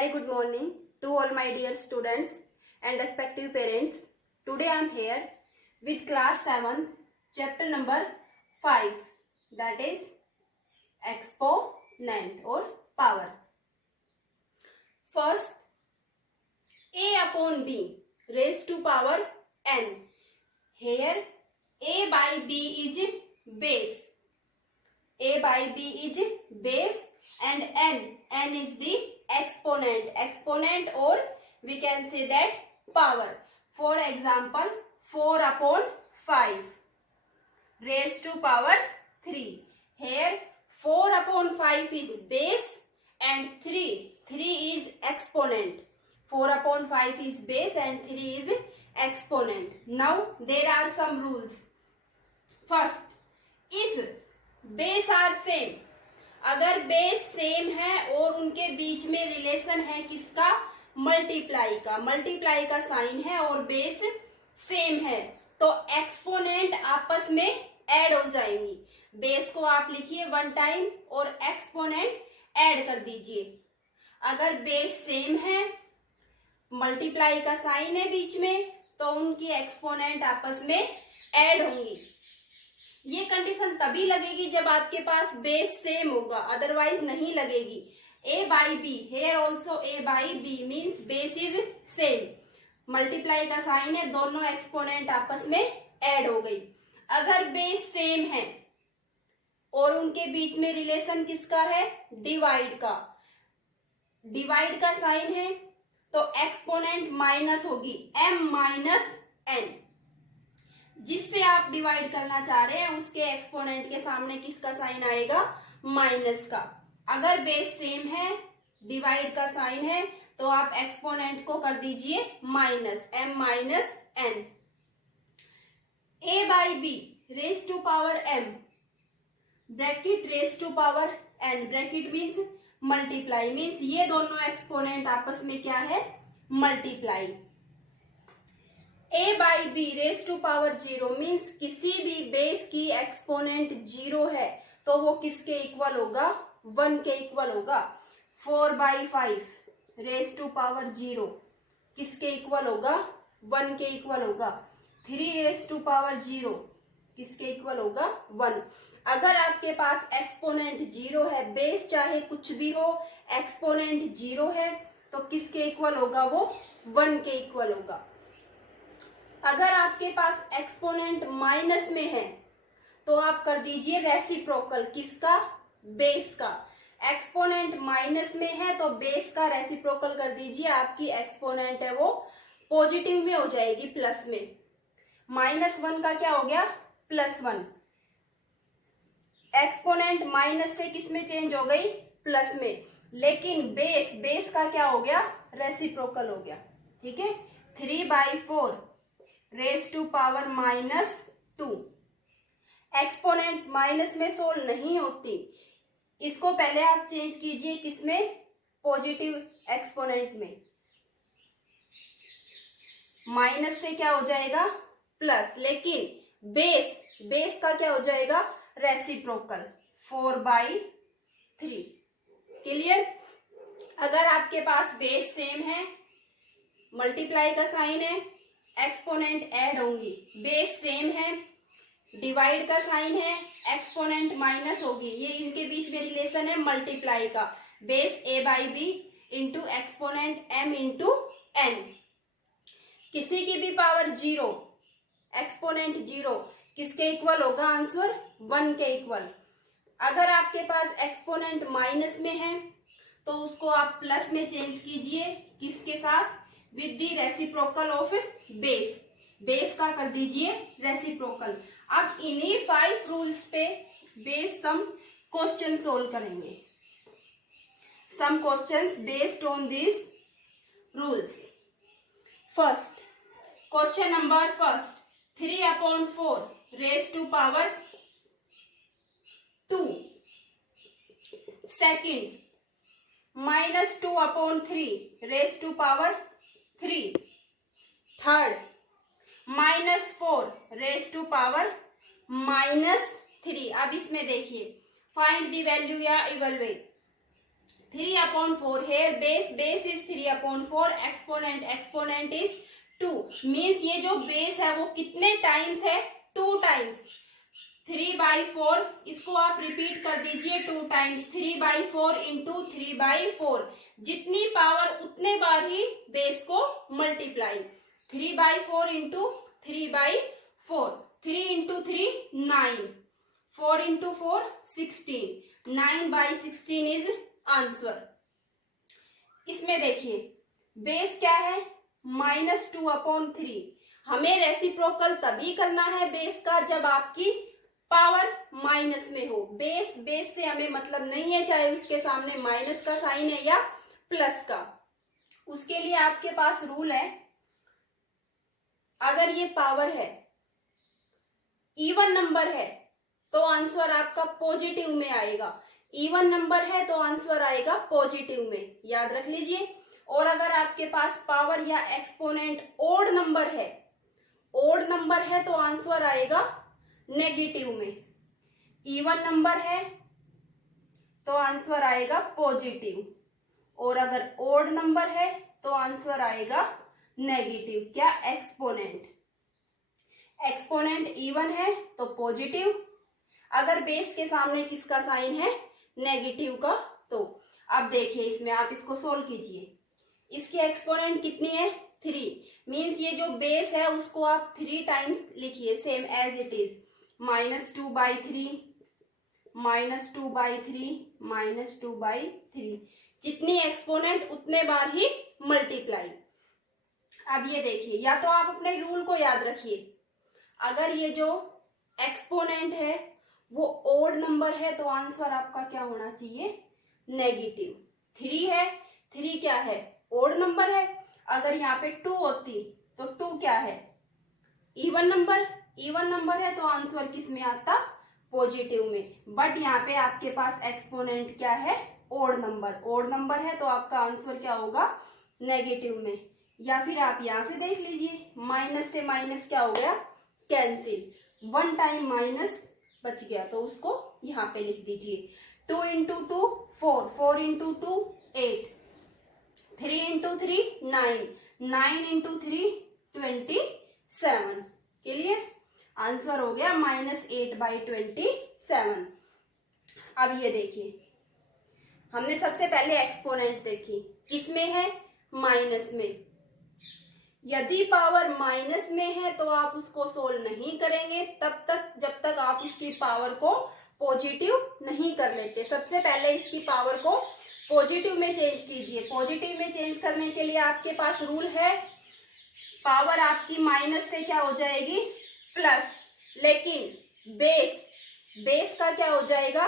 Very good morning to all my dear students and respective parents. Today I am here with class 7th chapter number 5, that is exponent or power. First, a upon b raised to power n. Here a by b is base. A by b is base and n is the exponent or we can say that power. For example, 4 upon 5 raised to power 3. Here 4 upon 5 is base and 3 is exponent. 4 upon 5 is base and 3 is exponent. Now there are some rules. First, if base are same, अगर base same है और उनके बीच में relation है किसका, multiply का sign है और बेस सेम है तो एक्सपोनेंट आपस में ऐड हो जाएंगी. बेस को आप लिखिए 1 टाइम और एक्सपोनेंट ऐड कर दीजिए. अगर बेस सेम है, मल्टीप्लाई का साइन है बीच में, तो उनकी एक्सपोनेंट आपस में ऐड होंगी. ये कंडीशन तभी लगेगी जब आपके पास बेस सेम होगा, अदरवाइज नहीं लगेगी. a by B, here also a by B means base is same, multiply का साइन है, दोनों एक्सपोनेंट आपस में ऐड हो गई. अगर बेस सेम है और उनके बीच में रिलेशन किसका है, डिवाइड का साइन है तो एक्सपोनेंट माइनस होगी m माइनस n. जिससे आप डिवाइड करना चाह रहे हैं उसके एक्सपोनेंट के सामने किसका साइन आएगा, माइनस का. अगर बेस सेम है, डिवाइड का साइन है, तो आप एक्सपोनेंट को कर दीजिए minus, m minus n. a by B raise to power m, bracket raise to power n, bracket means multiply, means ये दोनों एक्सपोनेंट आपस में क्या है, multiply. a by B raise to power 0 means किसी भी बेस की एक्सपोनेंट 0 है तो वो किसके इक्वल होगा, 1 के इक्वल होगा. 4 बाई 5 रेज टू पावर 0 किसके इक्वल होगा, 1 के इक्वल होगा. 3 रेज टू पावर 0 किसके इक्वल होगा, 1. अगर आपके पास एक्सपोनेंट 0 है, बेस चाहे कुछ भी हो, एक्सपोनेंट 0 है तो किसके इक्वल होगा, वो 1 के इक्वल होगा. अगर आपके पास एक्सपोनेंट माइनस में है तो आप कर दीजिए रेसिप्रोकल, किसका, बेस का. एक्सपोनेंट माइनस में है तो बेस का रेसिप्रोकल कर दीजिए, आपकी एक्सपोनेंट है वो पॉजिटिव में हो जाएगी, प्लस में. -1 का क्या हो गया, +1. एक्सपोनेंट माइनस से किस में चेंज हो गई, प्लस में. लेकिन बेस का क्या हो गया, रेसिप्रोकल हो गया. ठीक है. 3 by 4 raise to power -2. Exponent minus में सोल्व नहीं होती, इसको पहले आप चेंज कीजिए किसमें, पॉजिटिव एक्सपोनेंट में. माइनस से क्या हो जाएगा, प्लस, लेकिन बेस का क्या हो जाएगा, रेसिप्रोकल, 4 बाई 3. क्लियर. अगर आपके पास बेस सेम है, मल्टीप्लाई का साइन है, एक्सपोनेंट ऐड होंगी. बेस सेम है, डिवाइड का साइन है, एक्सपोनेंट माइनस होगी. ये इनके बीच में रिलेशन है मल्टीप्लाई का. Base a by B into exponent m into n. किसी की भी पावर 0, एक्सपोनेंट 0 किसके इक्वल होगा, आंसर 1 के इक्वल. अगर आपके पास एक्सपोनेंट माइनस में है तो उसको आप प्लस में चेंज कीजिए, किसके साथ, with the reciprocal of base का कर दीजिए रेसिप्रोकल. अब इन्हीं 5 रूल्स पे बेस्ड सम क्वेश्चन सोल्व करेंगे. Some questions based on this rules. First question number 3 upon 4 raise to power 2. Second -2 upon 3 raise to power 3. Third -4 raise to power -3. अब इसमें देखिए, फाइंड द वैल्यू या evaluate. 3/4 here, base is 3/4, exponent is 2 means ये जो base है वो कितने times है, 2 टाइम्स। 3/4 इसको आप रिपीट कर दीजिए 2 टाइम्स, 3/4 इंटू 3/4, जितनी पावर उतने बार ही बेस को multiply. 3/4 into 3/4, 3 into 3 9, 4 into 4 16, 9/16 is answer. इसमें देखिए बेस क्या है, -2/3। हमें रेसिप्रोकल तभी करना है बेस का जब आपकी पावर माइनस में हो। बेस से हमें मतलब नहीं है चाहे उसके सामने माइनस का साइन है या प्लस का। उसके लिए आपके पास रूल है, अगर ये पावर है, इवन नंबर है, तो आंसर आपका पॉजिटिव में आएगा। इवन नंबर है तो आंसर आएगा पॉजिटिव में, याद रख लीजिए। और अगर आपके पास पावर या एक्सपोनेंट ओड नंबर है तो आंसर आएगा नेगेटिव में। इवन नंबर है तो आंसर आएगा पॉजिटिव, और अगर ओड नंबर है तो आंसर आएगा नेगेटिव। क्या, एक्सपोनेंट इवन है तो पॉजिटिव, अगर बेस के सामने किसका साइन है, नेगेटिव का। तो अब देखिए इसमें आप इसको सोल्व कीजिए। इसकी एक्सपोनेंट कितनी है, 3, मीन्स ये जो बेस है उसको आप 3 टाइम्स लिखिए, सेम एज इट इज। -2/3, -2/3, -2/3, जितनी एक्सपोनेंट उतने बार ही मल्टीप्लाई। अब ये देखिए, या तो आप अपने रूल को याद रखिए, अगर ये जो एक्सपोनेंट है वो ओड नंबर है तो आंसर आपका क्या होना चाहिए, नेगेटिव। 3 है, 3 क्या है, ओड नंबर है। अगर यहाँ पे 2 होती तो 2 क्या है, इवन नंबर है तो आंसर किस में आता, पॉजिटिव में। बट यहाँ पे आपके पास एक्सपोनेंट क्या है, ओड नंबर है तो आपका आंसर क्या होगा, नेगेटिव में। या फिर आप यहाँ से देख लीजिए, माइनस से माइनस क्या हो गया, कैंसिल, 1 टाइम माइनस बच गया तो उसको यहाँ पे लिख दीजिए। 2 into 2 4, 4 into 2 8, 3 into 3 9, 9 into 3 27। Clear, answer हो गया -8/27। अब ये देखिए, हमने सबसे पहले एक्सपोनेंट देखी, किसमें है, माइनस में। यदि पावर माइनस में है तो आप उसको सोल्व नहीं करेंगे तब तक जब तक आप उसकी पावर को पॉजिटिव नहीं कर लेते। सबसे पहले इसकी पावर को पॉजिटिव में चेंज कीजिए। पॉजिटिव में चेंज करने के लिए आपके पास रूल है, पावर आपकी माइनस से क्या हो जाएगी, प्लस, लेकिन बेस का क्या हो जाएगा,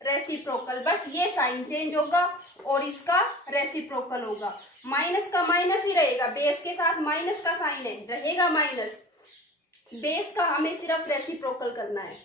रेसिप्रोकल। बस ये साइन चेंज होगा और इसका रेसिप्रोकल होगा। माइनस का माइनस ही रहेगा, बेस के साथ माइनस का साइन है, रहेगा माइनस। बेस का हमें सिर्फ रेसिप्रोकल करना है,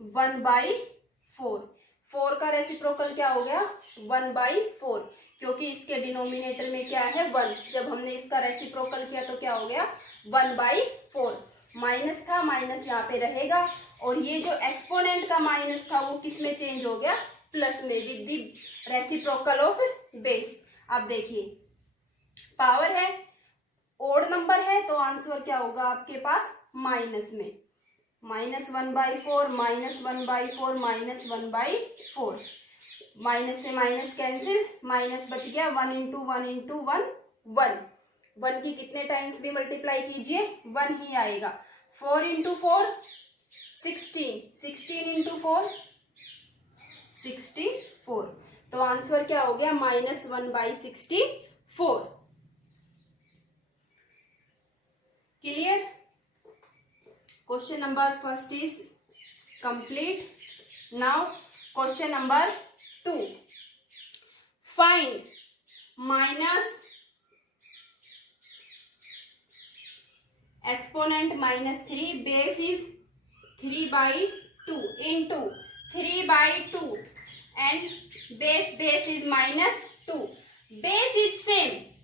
1/4। 4 का रेसिप्रोकल क्या हो गया, 1/4, क्योंकि इसके डिनोमिनेटर में क्या है, 1। जब हमने इसका रेसिप्रोकल किया तो क्या हो गया, 1/4। माइनस था, माइनस यहाँ पे रहेगा, और ये जो एक्सपोनेंट का माइनस था वो किस में चेंज हो गया, प्लस में, with the reciprocal of base. अब देखिए, पावर है, ओड नंबर है तो आंसर क्या होगा आपके पास, माइनस में। -1/4, -1/4, -1/4, माइनस से माइनस कैंसिल, माइनस बच गया, 1 इंटू 1 इंटू 1 1। 1 की कितने टाइम्स भी मल्टीप्लाई कीजिए 1 ही आएगा। 4 इंटू 4 16, 16 इंटू 4 64, तो आंसर क्या हो गया, -1/64। Clear, question number first is complete. Now question number 2, find minus exponent -3, base is 3/2 into 3/2 and base is -2. Base is same.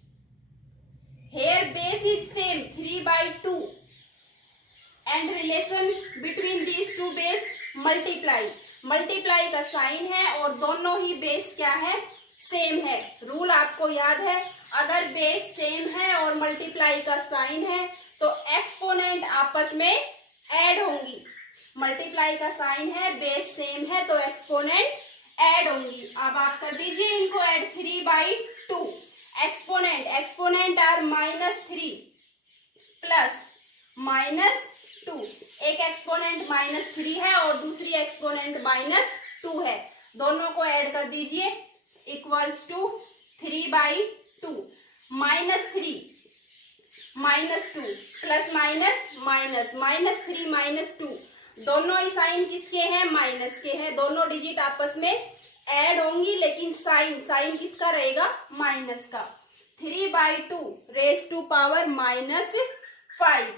Here base is same, 3/2, and relation between these two base multiply का sign है और दोनों ही base क्या है, same है। Rule आपको याद है, अगर बेस सेम है और मल्टीप्लाई का साइन है तो एक्सपोनेंट आपस में ऐड होंगी। मल्टीप्लाई का साइन है, बेस सेम है तो एक्सपोनेंट ऐड होंगी। अब आप कर दीजिए इनको ऐड, 3/2 एक्सपोनेंट आर -3 प्लस -2। एक एक्सपोनेंट -3 है और दूसरी एक्सपोनेंट -2 है, दोनों को ऐड कर दीजिए इक्वल्स टू 3/2 -3 -2 प्लस -3 -2, दोनों ही साइन किसके हैं? माइनस के हैं। दोनों डिजिट आपस में ऐड होंगी लेकिन साइन किसका रहेगा? माइनस का। 3/2 रेज टू पावर -5।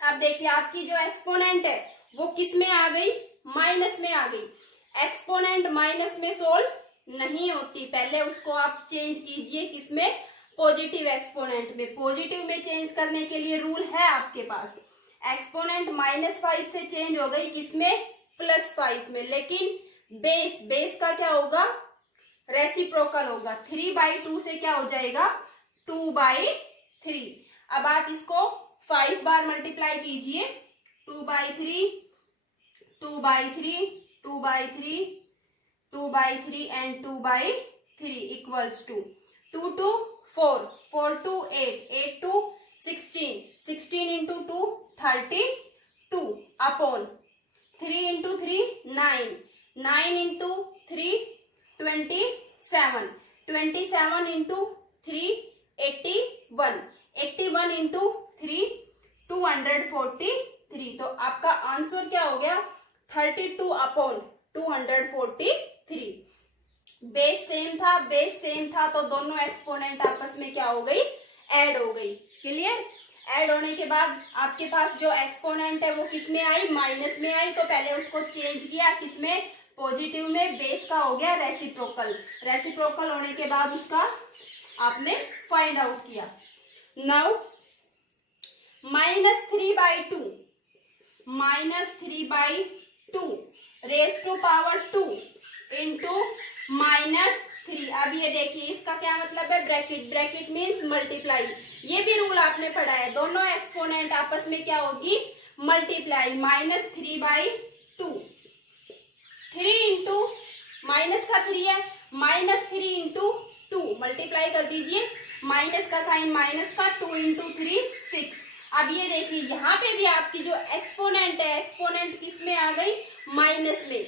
अब देखिए आपकी जो एक्सपोनेंट है वो किस में आ गई? माइनस में आ गई। एक्सपोनेंट माइनस में सोल्व नहीं होती, पहले उसको आप चेंज कीजिए किसमें? पॉजिटिव एक्सपोनेंट में। पॉजिटिव में चेंज करने के लिए रूल है आपके पास। एक्सपोनेंट -5 से चेंज हो गई किसमें? +5 में। लेकिन बेस का क्या होगा? रेसिप्रोकल होगा। 3/2 से क्या हो जाएगा? 2/3। अब आप इसको 5 बार मल्टीप्लाई कीजिए। 2/3 2/3 2/3 2/3 and 2/3 equals to 2 to 4 4 to 8 8 to 16 16 into 2 32 upon 3 into 3 9 9 into 3 27 27 into 3 81 81 into 3 243। तो आपका आंसर क्या हो गया? 32 अपॉन 243। बेस सेम था तो दोनों एक्सपोनेंट आपस में क्या हो गई? ऐड हो गई। क्लियर? ऐड होने के बाद आपके पास जो एक्सपोनेंट है वो किस में आई? माइनस में आई। तो पहले उसको चेंज किया किसमें? पॉजिटिव में। बेस का हो गया रेसिप्रोकल। रेसिप्रोकल होने के बाद उसका आपने फाइंड आउट किया। Now -3/2 raise to power 2 into -3। अब ये देखिए इसका क्या मतलब है? Bracket means multiply. ये भी रूल आपने पढ़ा है, दोनों एक्सपोनेंट आपस में क्या होगी? मल्टीप्लाई। -3/2 3 इंटू माइनस का 3 है, -3 इंटू 2 मल्टीप्लाई कर दीजिए। माइनस का साइन माइनस का, 2 इंटू 3 6। अब ये देखिए यहाँ पे भी आपकी जो एक्सपोनेंट है, एक्सपोनेंट किस में आ गई? माइनस में।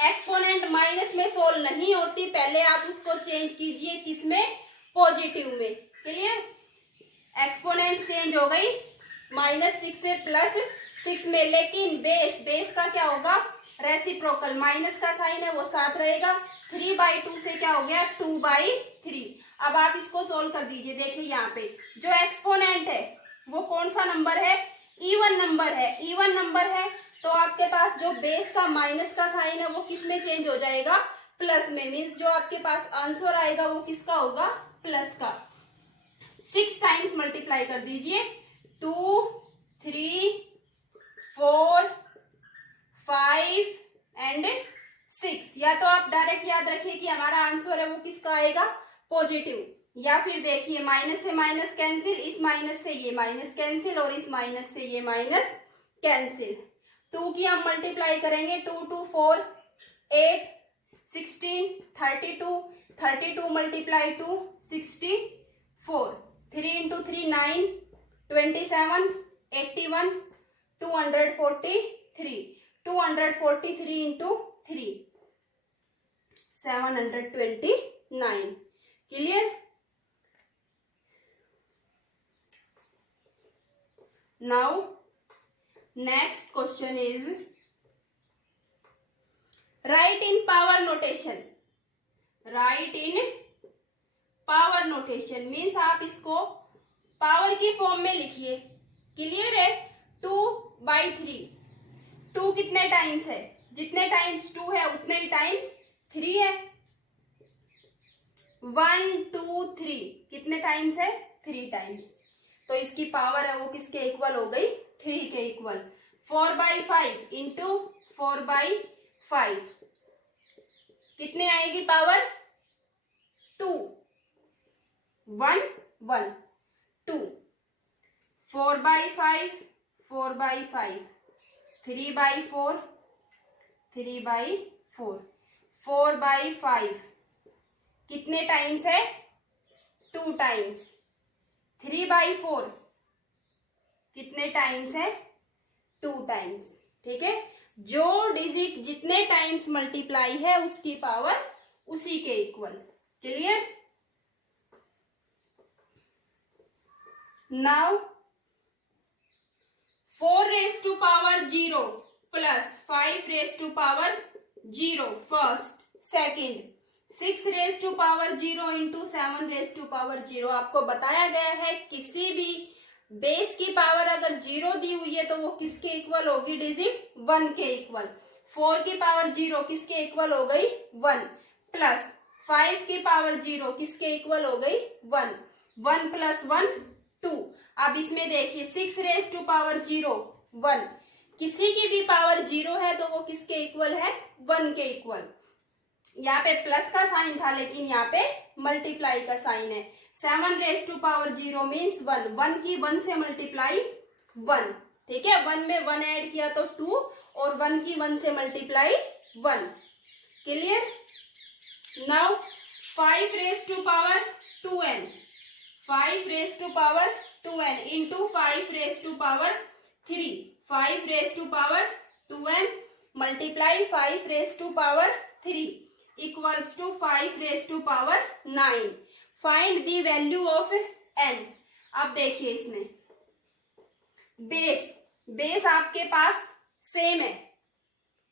एक्सपोनेंट माइनस में सोल्व नहीं होती, पहले आप उसको चेंज कीजिए किसमें? पॉजिटिव में। क्लियर? एक्सपोनेंट चेंज हो गई -6 से +6 में, लेकिन बेस का क्या होगा? रेसिप्रोकल। माइनस का साइन है वो साथ रहेगा। 3/2 से क्या हो गया? 2/3। अब आप इसको सोल्व कर दीजिए। देखिए यहाँ पे जो एक्सपोनेंट है वो कौन सा नंबर है? इवन नंबर है। इवन नंबर है तो आपके पास जो बेस का माइनस का साइन है वो किस में चेंज हो जाएगा? प्लस में। मीन्स जो आपके पास आंसर आएगा वो किसका होगा? प्लस का। 6 टाइम्स मल्टीप्लाई कर दीजिए। 2 3 4 5 एंड 6। या तो आप डायरेक्ट याद रखिए कि हमारा आंसर है वो किसका आएगा? पॉजिटिव। या फिर देखिए माइनस से माइनस कैंसिल, इस माइनस से ये माइनस कैंसिल और इस माइनस से ये माइनस कैंसिल। 2 की हम मल्टीप्लाई करेंगे। 2 2 4 8 16 32 32 multiply 2 64 3 into 3 9 27 81 243 243 into 3 729। Clear? Now next question is write in power notation. Write in power notation means आप इसको पावर की फॉर्म में लिखिए। क्लियर है? 2/3। 2 कितने टाइम्स है? जितने टाइम्स 2 है उतने ही टाइम्स 3 है। 1 2 3 कितने टाइम्स है? 3 टाइम्स। तो इसकी पावर है वो किसके इक्वल हो गई? 3 के इक्वल। 4/5 इंटू 4/5 कितने आएगी पावर? 1 1 2 4/5 4/5 3/4 3/4 4/5 कितने टाइम्स है? 2 टाइम्स। 3/4 कितने टाइम्स है? 2 टाइम्स। ठीक है, जो डिजिट जितने टाइम्स मल्टीप्लाई है उसकी पावर उसी के equal. Clear? Now 4⁻0 plus 5⁻0 first, second, 6⁻0 into 7⁻0। आपको बताया गया है किसी भी बेस की पावर अगर 0 दी हुई है तो वो किसके इक्वल होगी? डिजिट 1 के इक्वल। 4 की पावर 0 किसके इक्वल हो गई? 1 प्लस 5 की पावर 0 किसके इक्वल हो गई? 1 1 प्लस 1 2। अब इसमें देखिए 6⁻0 1, किसी की भी पावर 0 है तो वो किसके इक्वल है? 1 के इक्वल। यहाँ पे प्लस का साइन था लेकिन यहाँ पे मल्टीप्लाई का साइन है। 7⁻0 मीन्स 1, 1 की 1 से मल्टीप्लाई 1। ठीक है, 1 में 1 ऐड किया तो 2 और 1 की 1 से multiply 1। Clear? Now 5⁻2n 5⁻2n into 5⁻3 5⁻2n multiply 5⁻3 equals to 5⁻9। Find the value of n। अब देखिए इसमें बेस आपके पास सेम है,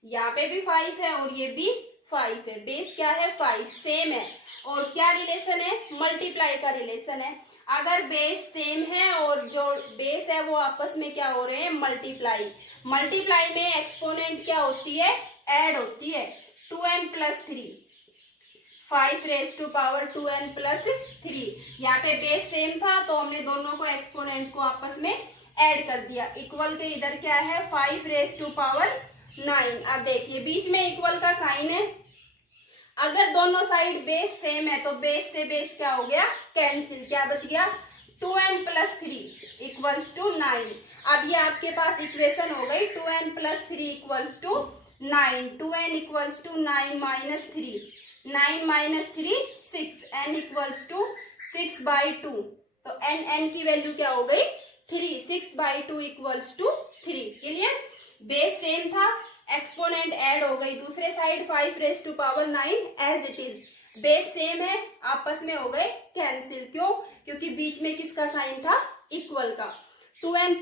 यहाँ पे भी 5 है और ये भी 5 है। बेस क्या है? 5 सेम है। और क्या रिलेशन है? मल्टीप्लाई का रिलेशन है। अगर बेस सेम है और जो बेस है वो आपस में क्या हो रहे हैं? मल्टीप्लाई। मल्टीप्लाई में एक्सपोनेंट क्या होती है? ऐड होती है। 2n plus 3 5⁻2n plus 3। यहाँ पे बेस सेम था तो हमने दोनों को एक्सपोनेंट को आपस में ऐड कर दिया। इक्वल के इधर क्या है? 5⁻9। अब देखिए बीच में इक्वल का साइन है। अगर दोनों साइड बेस सेम है तो बेस से बेस क्या हो गया? कैंसिल। क्या बच गया? 2n plus 3 equals to 9। अब ये आपके पास इक्वेशन हो गई 2n plus 3 equals to 9। 2n equals to 9 minus 3, 9 minus 3 6, n equals to 6/2। तो n की वैल्यू क्या हो गई? 3। 6/2 equals to 3। Clear? Base same था, एक्सपोनेंट ऐड हो गई, दूसरे side 5⁻9 as it is. Base same है, आपस में हो गए कैंसिल। क्यों? क्योंकि बीच में किसका साइन था? इक्वल का। 2n